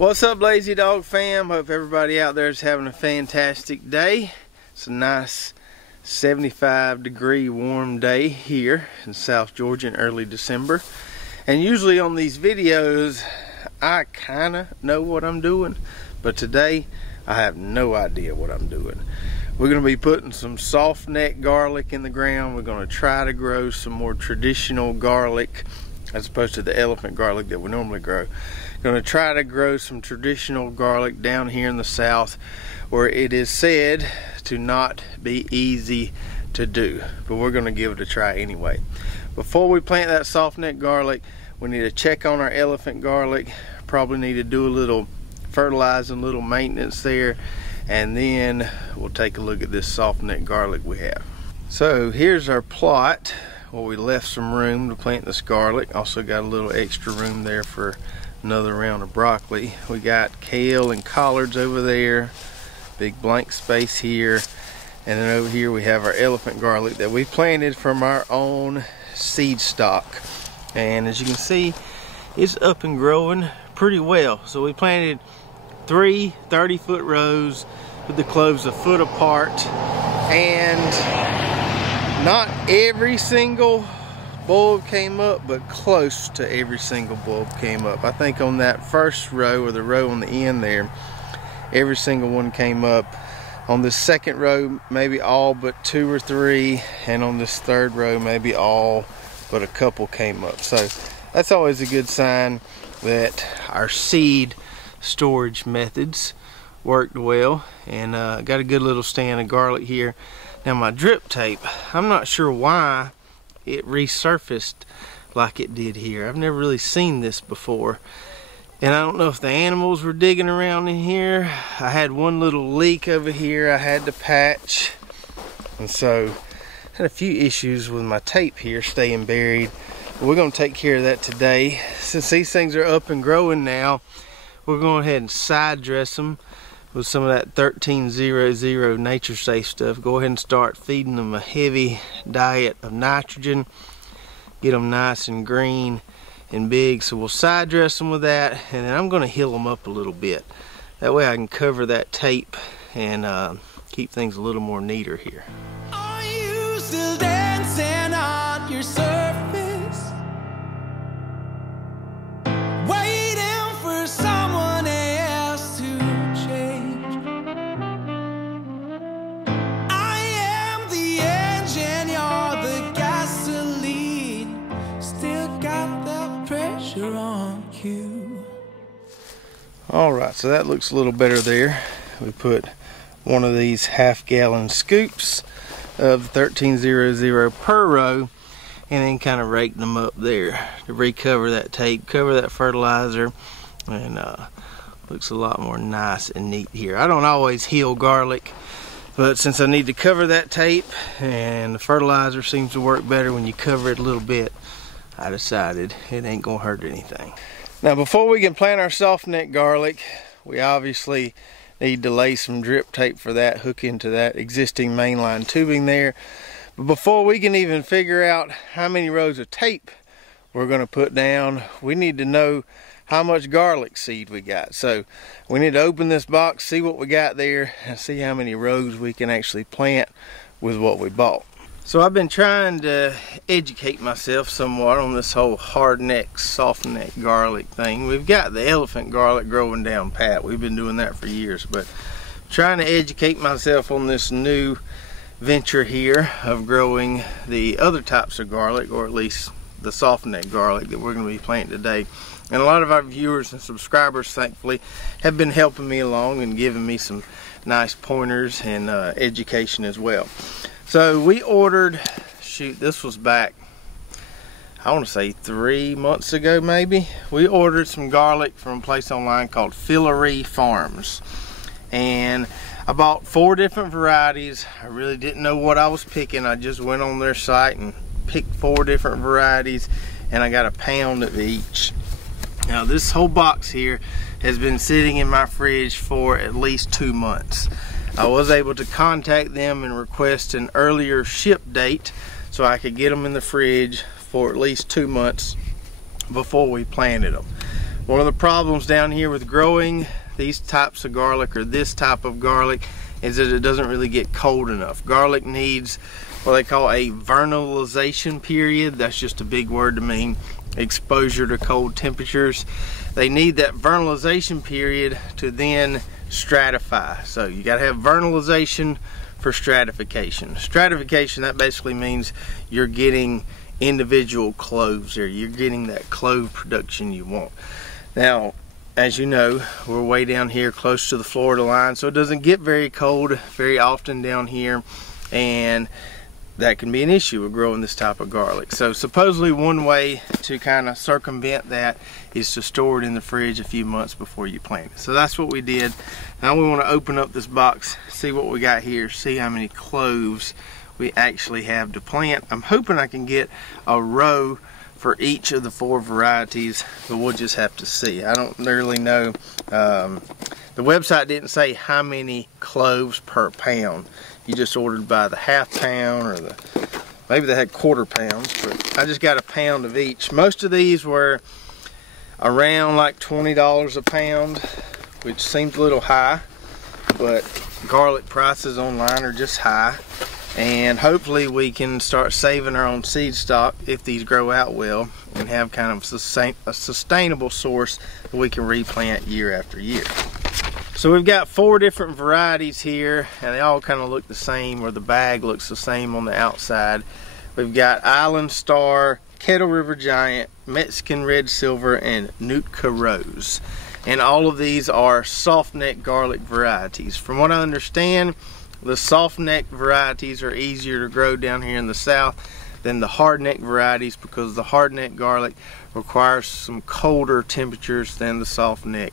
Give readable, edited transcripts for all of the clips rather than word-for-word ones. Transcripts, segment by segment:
What's up, Lazy Dog fam? Hope everybody out there is having a fantastic day. It's a nice 75-degree warm day here in South Georgia in early December. And usually on these videos, I kind of know what I'm doing, but today I have no idea what I'm doing. We're going to be putting some soft neck garlic in the ground. We're going to try to grow some more traditional garlic as opposed to the elephant garlic that we normally grow. Going to try to grow some traditional garlic down here in the south where it is said to not be easy to do, but we're going to give it a try anyway. Before we plant that soft neck garlic, we need to check on our elephant garlic. Probably need to do a little fertilizing, little maintenance there, and then we'll take a look at this soft neck garlic we have. So here's our plot where we left some room to plant this garlic. Also got a little extra room there for another round of broccoli. We got kale and collards over there, big blank space here, and then over here we have our elephant garlic that we planted from our own seed stock. And as you can see, it's up and growing pretty well. So we planted 3 30-foot rows with the cloves a foot apart, and not every single bulb came up, but close to every single bulb came up. I think on that first row, or the row on the end there, every single one came up. On the second row, maybe all but 2 or 3, and on this third row, maybe all but a couple came up. So that's always a good sign that our seed storage methods worked well. And got a good little stand of garlic here. Now my drip tape, I'm not sure why it resurfaced like it did here. I've never really seen this before, and I don't know if the animals were digging around in here. I had one little leak over here I had to patch, and so I had a few issues with my tape here staying buried. But we're going to take care of that today. Since these things are up and growing now, we're going ahead and side dress them with some of that 1300 nature safe stuff. Go ahead and start feeding them a heavy diet of nitrogen, get them nice and green and big. So we'll side dress them with that, and then I'm going to hill them up a little bit. That way I can cover that tape and keep things a little more neater here. Are you still dancing on your surface, waiting for someone else to change? I am the engine, you're the gasoline, still got that pressure on you. Alright, so that looks a little better there. We put one of these half-gallon scoops of 1300 per row, and then kind of rake them up there to recover that tape, cover that fertilizer, and looks a lot more nice and neat here. I don't always heel garlic, but since I need to cover that tape and the fertilizer seems to work better when you cover it a little bit, I decided it ain't gonna hurt anything. Now before we can plant our soft neck garlic, we obviously need to lay some drip tape for that, hook into that existing mainline tubing there. But before we can even figure out how many rows of tape we're going to put down, we need to know how much garlic seed we got. So we need to open this box, see what we got there, and see how many rows we can actually plant with what we bought. So I've been trying to educate myself somewhat on this whole hard neck, soft neck garlic thing. We've got the elephant garlic growing down pat. We've been doing that for years, but trying to educate myself on this new venture here of growing the other types of garlic, or at least the soft neck garlic that we're going to be planting today. And a lot of our viewers and subscribers, thankfully, have been helping me along and giving me some nice pointers and education as well. So we ordered, shoot, this was back, I want to say 3 months ago maybe. We ordered some garlic from a place online called Fillery Farms. And I bought 4 different varieties. I really didn't know what I was picking. I just went on their site and picked 4 different varieties, and I got a pound of each. Now this whole box here has been sitting in my fridge for at least 2 months. I was able to contact them and request an earlier ship date so I could get them in the fridge for at least 2 months before we planted them. One of the problems down here with growing these types of garlic, or this type of garlic, is that it doesn't really get cold enough. Garlic needs what they call a vernalization period. That's just a big word to mean exposure to cold temperatures. They need that vernalization period to then stratify. So you got to have vernalization for stratification. Stratification, that basically means you're getting individual cloves, or you're getting that clove production you want. Now, as you know, we're way down here close to the Florida line, so it doesn't get very cold very often down here, and that can be an issue with growing this type of garlic. So supposedly one way to kind of circumvent that is to store it in the fridge a few months before you plant it. So that's what we did. Now we want to open up this box, see what we got here, see how many cloves we actually have to plant. I'm hoping I can get a row for each of the 4 varieties, but we'll just have to see. I don't really know. The website didn't say how many cloves per pound. You just ordered by the half pound, or maybe they had quarter pounds, but I just got a pound of each. Most of these were around like $20 a pound, which seems a little high, but garlic prices online are just high. And hopefully we can start saving our own seed stock if these grow out well, and have kind of a sustainable source that we can replant year after year. So we've got 4 different varieties here, and they all kind of look the same, or the bag looks the same on the outside. We've got Island Star, Kettle River Giant, Mexican Red Silver, and Nootka Rose. And all of these are soft neck garlic varieties. From what I understand, the soft neck varieties are easier to grow down here in the south than the hard neck varieties, because the hard neck garlic requires some colder temperatures than the soft neck.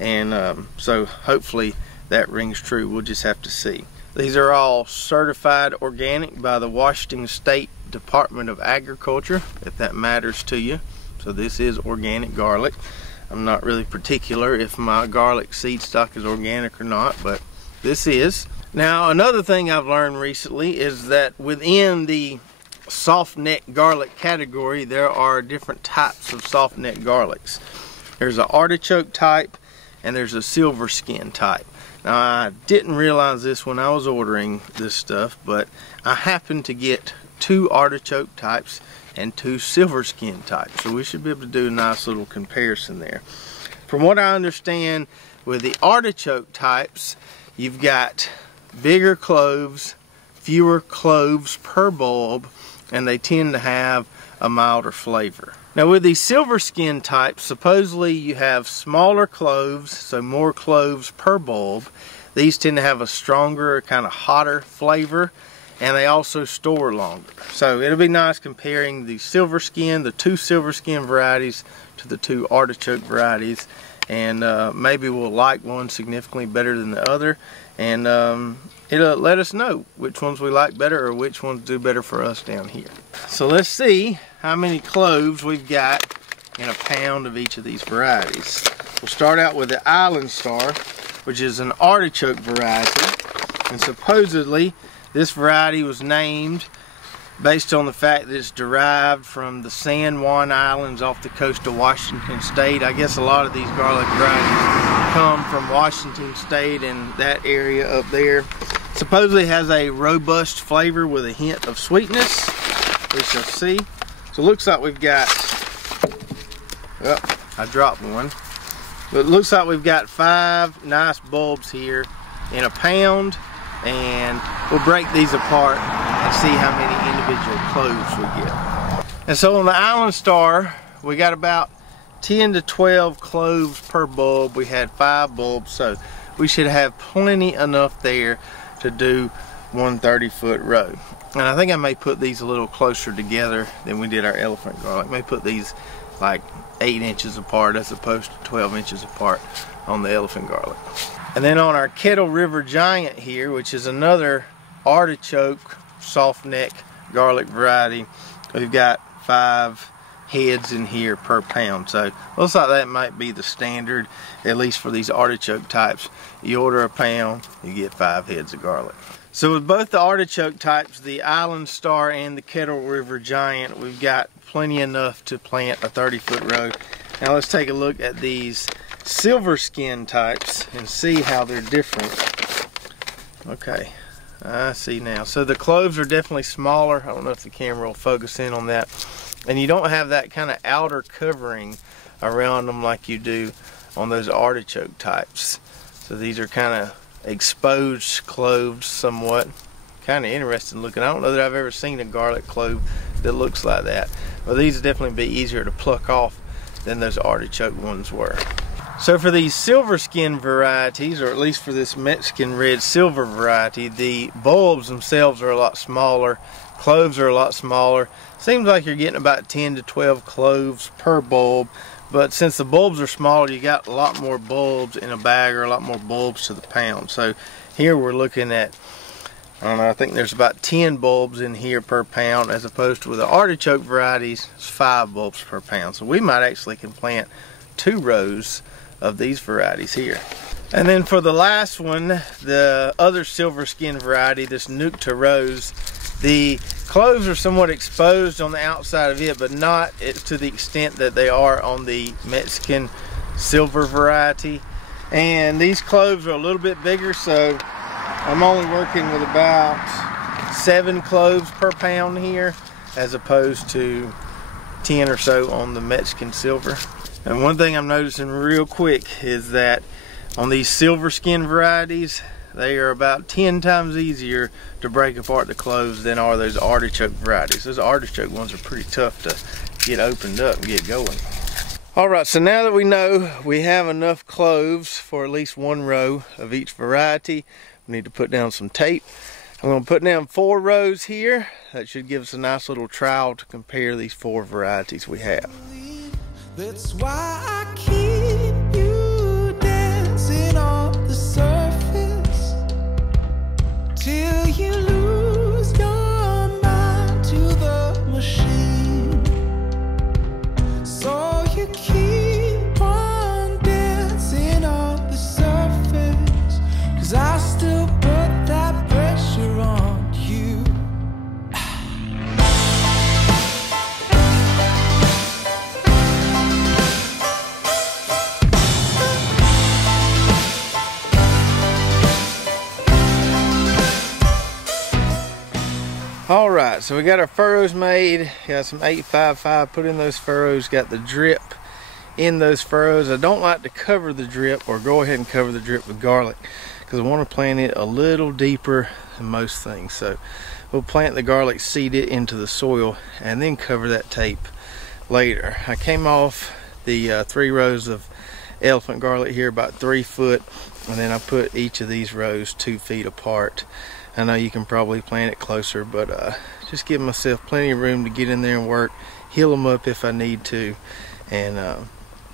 And so hopefully that rings true. We'll just have to see. These are all certified organic by the Washington State Department of Agriculture, if that matters to you. So this is organic garlic. I'm not really particular if my garlic seed stock is organic or not, but this is. Now, another thing I've learned recently is that within the soft neck garlic category, there are different types of soft neck garlics. There's an artichoke type, and there's a silver skin type. Now, I didn't realize this when I was ordering this stuff, but I happened to get 2 artichoke types and 2 silver skin types. So we should be able to do a nice little comparison there. From what I understand, with the artichoke types, you've got bigger cloves, fewer cloves per bulb, and they tend to have a milder flavor. Now with these silver skin types, supposedly you have smaller cloves, so more cloves per bulb. These tend to have a stronger, kind of hotter flavor, and they also store longer. So it'll be nice comparing the silver skin, the 2 silver skin varieties, to the 2 artichoke varieties, and maybe we'll like one significantly better than the other, and it'll let us know which ones we like better, or which ones do better for us down here. So let's see how many cloves we've got in a pound of each of these varieties. We'll start out with the Island Star, which is an artichoke variety, and supposedly this variety was named based on the fact that it's derived from the San Juan Islands off the coast of Washington State. I guess a lot of these garlic varieties come from Washington State and that area up there. Supposedly has a robust flavor with a hint of sweetness. We shall see. So it looks like we've got, oh, I dropped one. But it looks like we've got 5 nice bulbs here in a pound, and we'll break these apart and see how many individual cloves we get. And so on the Island Star, we got about 10 to 12 cloves per bulb. We had 5 bulbs, so we should have plenty enough there to do 1 30-foot row. And I think I may put these a little closer together than we did our elephant garlic. I may put these like 8 inches apart as opposed to 12 inches apart on the elephant garlic. And then on our Kettle River Giant here, which is another artichoke soft neck garlic variety, we've got 5 heads in here per pound. So looks like that might be the standard, at least for these artichoke types. You order a pound, you get 5 heads of garlic. So with both the artichoke types, the Island Star and the Kettle River Giant, we've got plenty enough to plant a 30-foot row. Now let's take a look at these silver skin types and see how they're different. Okay, I see now. So the cloves are definitely smaller. I don't know if the camera will focus in on that. And you don't have that kind of outer covering around them like you do on those artichoke types. So these are kind of exposed cloves somewhat. Kind of interesting looking. I don't know that I've ever seen a garlic clove that looks like that. Well, these would definitely be easier to pluck off than those artichoke ones were. So for these silver skin varieties, or at least for this Mexican red silver variety, the bulbs themselves are a lot smaller. Cloves are a lot smaller. Seems like you're getting about 10 to 12 cloves per bulb. But since the bulbs are smaller, you got a lot more bulbs in a bag, or a lot more bulbs to the pound. So here we're looking at, I don't know, I think there's about 10 bulbs in here per pound, as opposed to with the artichoke varieties, it's 5 bulbs per pound. So we might actually can plant 2 rows of these varieties here. And then for the last one, the other silver skin variety, this Nucta Rose, the cloves are somewhat exposed on the outside of it, but not to the extent that they are on the Mexican silver variety. And these cloves are a little bit bigger, so I'm only working with about 7 cloves per pound here, as opposed to 10 or so on the Mexican silver. And one thing I'm noticing real quick is that on these silver skin varieties, they are about 10 times easier to break apart the cloves than are those artichoke varieties. Those artichoke ones are pretty tough to get opened up and get going. Alright, so now that we know we have enough cloves for at least 1 row of each variety, we need to put down some tape. I'm going to put down 4 rows here. That should give us a nice little trial to compare these 4 varieties we have. That's why I keep you dancing on the surface till you lose your mind to the machine. So you keep on dancing on the surface, 'cause I still put that pressure on you. Alright, so we got our furrows made, got some 855 put in those furrows, got the drip in those furrows. I don't like to cover the drip, or go ahead and cover the drip with garlic, because I want to plant it a little deeper than most things. So we'll plant the garlic, seed it into the soil, and then cover that tape later. I came off the 3 rows of elephant garlic here about 3 foot, and then I put each of these rows 2 feet apart. I know you can probably plant it closer, but just give myself plenty of room to get in there and work, heal them up if I need to. And I'm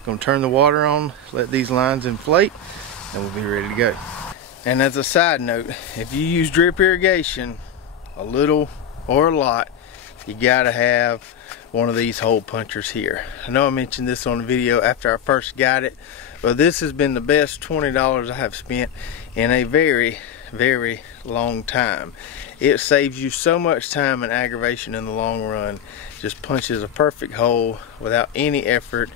going to turn the water on, let these lines inflate, and we'll be ready to go. And as a side note, if you use drip irrigation, a little or a lot, you got to have one of these hole punchers here. I know I mentioned this on the video after I first got it, but this has been the best $20 I have spent in a very long time. It saves you so much time and aggravation in the long run. Just punches a perfect hole without any effort.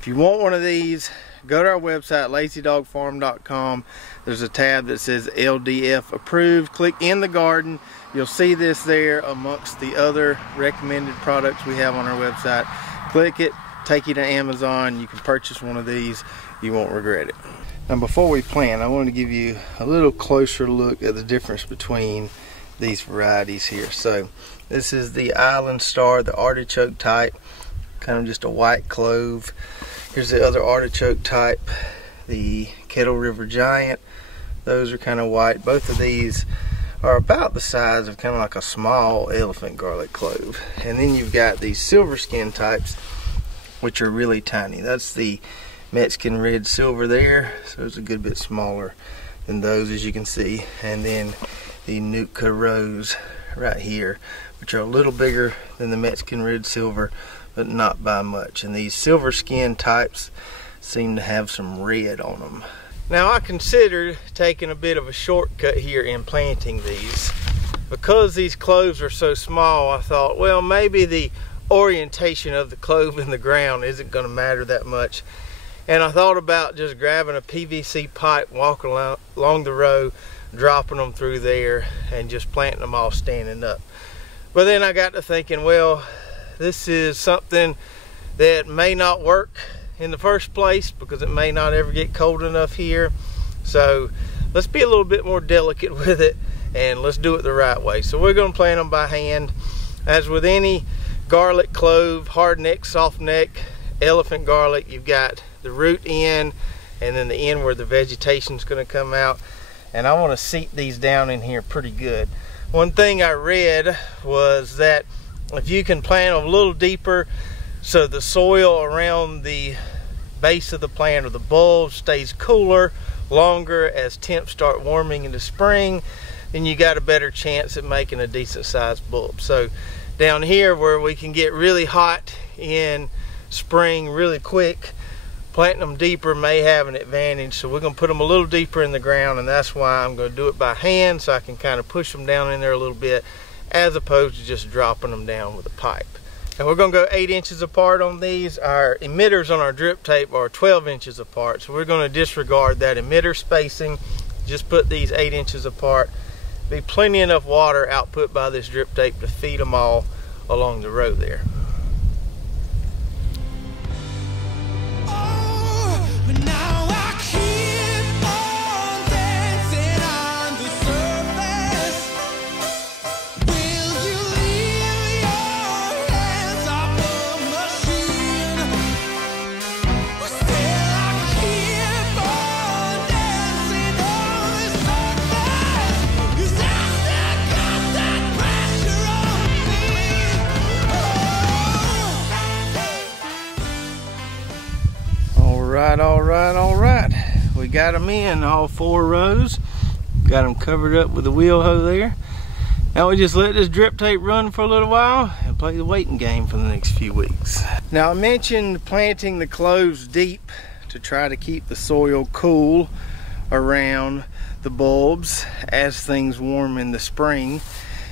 If you want one of these, go to our website, lazydogfarm.com. There's a tab that says LDF approved. Click in the garden. You'll see this there amongst the other recommended products we have on our website. Click it, take you to Amazon. You can purchase one of these. You won't regret it. Now before we plant, I want to give you a little closer look at the difference between these varieties here. So this is the Island Star, the artichoke type, kind of just a white clove. Here's the other artichoke type, the Kettle River Giant. Those are kind of white. Both of these are about the size of kind of like a small elephant garlic clove. And then you've got these silver skin types, which are really tiny. That's the Mexican red silver there, so it's a good bit smaller than those, as you can see. And then the Nucta Rose right here, which are a little bigger than the Mexican red silver, but not by much. And these silver skin types seem to have some red on them. Now I considered taking a bit of a shortcut here in planting these. Because these cloves are so small, I thought, well, maybe the orientation of the clove in the ground isn't going to matter that much. And I thought about just grabbing a PVC pipe, walking along the row, dropping them through there, and just planting them all standing up. But then I got to thinking, well, this is something that may not work in the first place because it may not ever get cold enough here. So let's be a little bit more delicate with it, and let's do it the right way. So we're going to plant them by hand. As with any garlic, clove, hardneck, softneck, elephant garlic, you've got the root end and then the end where the vegetation is going to come out. And I want to seat these down in here pretty good. One thing I read was that if you can plant them a little deeper so the soil around the base of the plant or the bulb stays cooler longer as temps start warming in the spring, then you got a better chance at making a decent sized bulb. So down here where we can get really hot in spring really quick, planting them deeper may have an advantage. So we're going to put them a little deeper in the ground, and that's why I'm going to do it by hand, so I can kind of push them down in there a little bit as opposed to just dropping them down with a pipe. And we're going to go 8 inches apart on these. Our emitters on our drip tape are 12 inches apart, so we're going to disregard that emitter spacing. Just put these 8 inches apart. Be plenty enough water output by this drip tape to feed them all along the row there. All right. We got them in all 4 rows. Got them covered up with the wheel hoe there. Now we just let this drip tape run for a little while and play the waiting game for the next few weeks. Now I mentioned planting the cloves deep to try to keep the soil cool around the bulbs as things warm in the spring.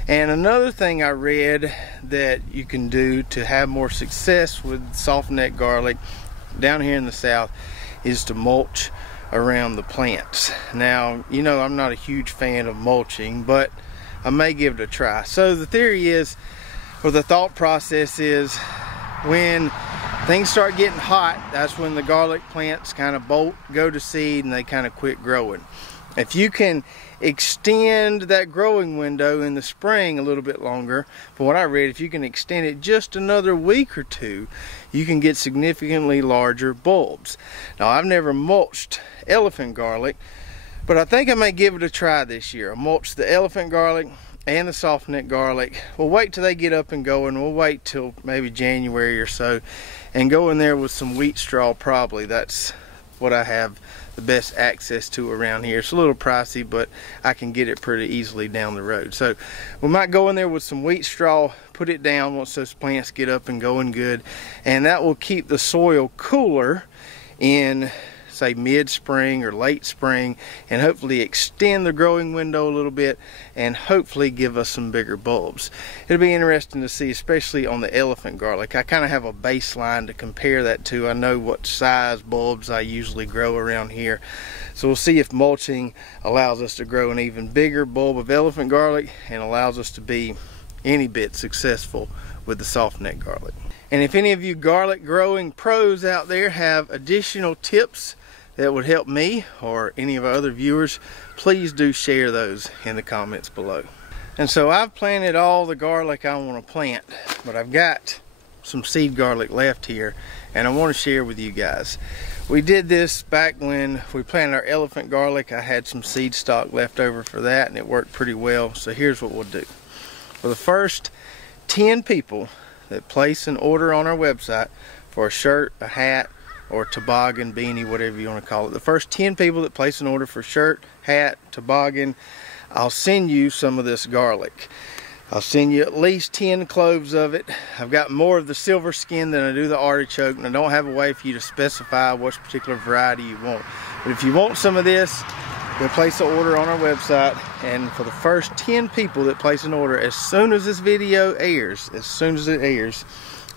And another thing I read that you can do to have more success with softneck garlic down here in the south is to mulch around the plants. Now, you know, I'm not a huge fan of mulching, but I may give it a try. So the theory is, or the thought process is, when things start getting hot, that's when the garlic plants kind of go to seed and they kind of quit growing. If you can extend that growing window in the spring a little bit longer, from what I read, if you can extend it just another week or 2, you can get significantly larger bulbs. Now, I've never mulched elephant garlic, but I think I may give it a try this year. I'll mulch the elephant garlic and the softneck garlic. We'll wait till they get up and going. We'll wait till maybe January or so and go in there with some wheat straw probably. That's what I have the best access to around here. It's a little pricey, but I can get it pretty easily down the road. So we might go in there with some wheat straw, put it down once those plants get up and going good, and that will keep the soil cooler in, say, mid-spring or late spring, and hopefully extend the growing window a little bit and hopefully give us some bigger bulbs. It'll be interesting to see, especially on the elephant garlic. I kind of have a baseline to compare that to. I know what size bulbs I usually grow around here. So we'll see if mulching allows us to grow an even bigger bulb of elephant garlic and allows us to be any bit successful with the softneck garlic. And if any of you garlic growing pros out there have additional tips that would help me or any of our other viewers, please do share those in the comments below. And so I've planted all the garlic I want to plant, but I've got some seed garlic left here and I want to share with you guys. We did this back when we planted our elephant garlic. I had some seed stock left over for that and it worked pretty well. So here's what we'll do. For the first 10 people that place an order on our website for a shirt, a hat, or toboggan, beanie, whatever you want to call it. The first 10 people that place an order for shirt, hat, toboggan, I'll send you some of this garlic. I'll send you at least 10 cloves of it. I've got more of the silver skin than I do the artichoke, and I don't have a way for you to specify which particular variety you want. But if you want some of this, you'll place an order on our website, and for the first 10 people that place an order, as soon as this video airs, as soon as it airs,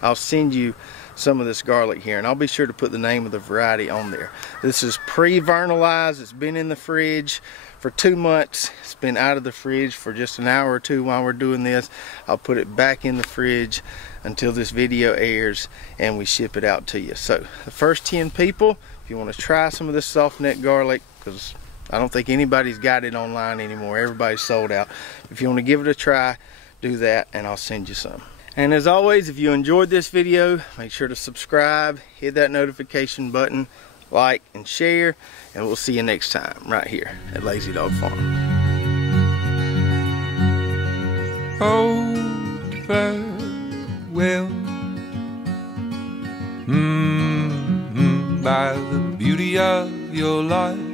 I'll send you some of this garlic here, and I'll be sure to put the name of the variety on there. This is pre-vernalized. It's been in the fridge for 2 months. It's been out of the fridge for just an hour or two while we're doing this. I'll put it back in the fridge until this video airs and we ship it out to you. So the first 10 people, if you want to try some of this soft neck garlic, because I don't think anybody's got it online anymore, everybody's sold out. If you want to give it a try, do that and I'll send you some. And as always, if you enjoyed this video, make sure to subscribe, hit that notification button, like and share, and we'll see you next time right here at Lazy Dog Farm. Oh, farewell, by the beauty of your life.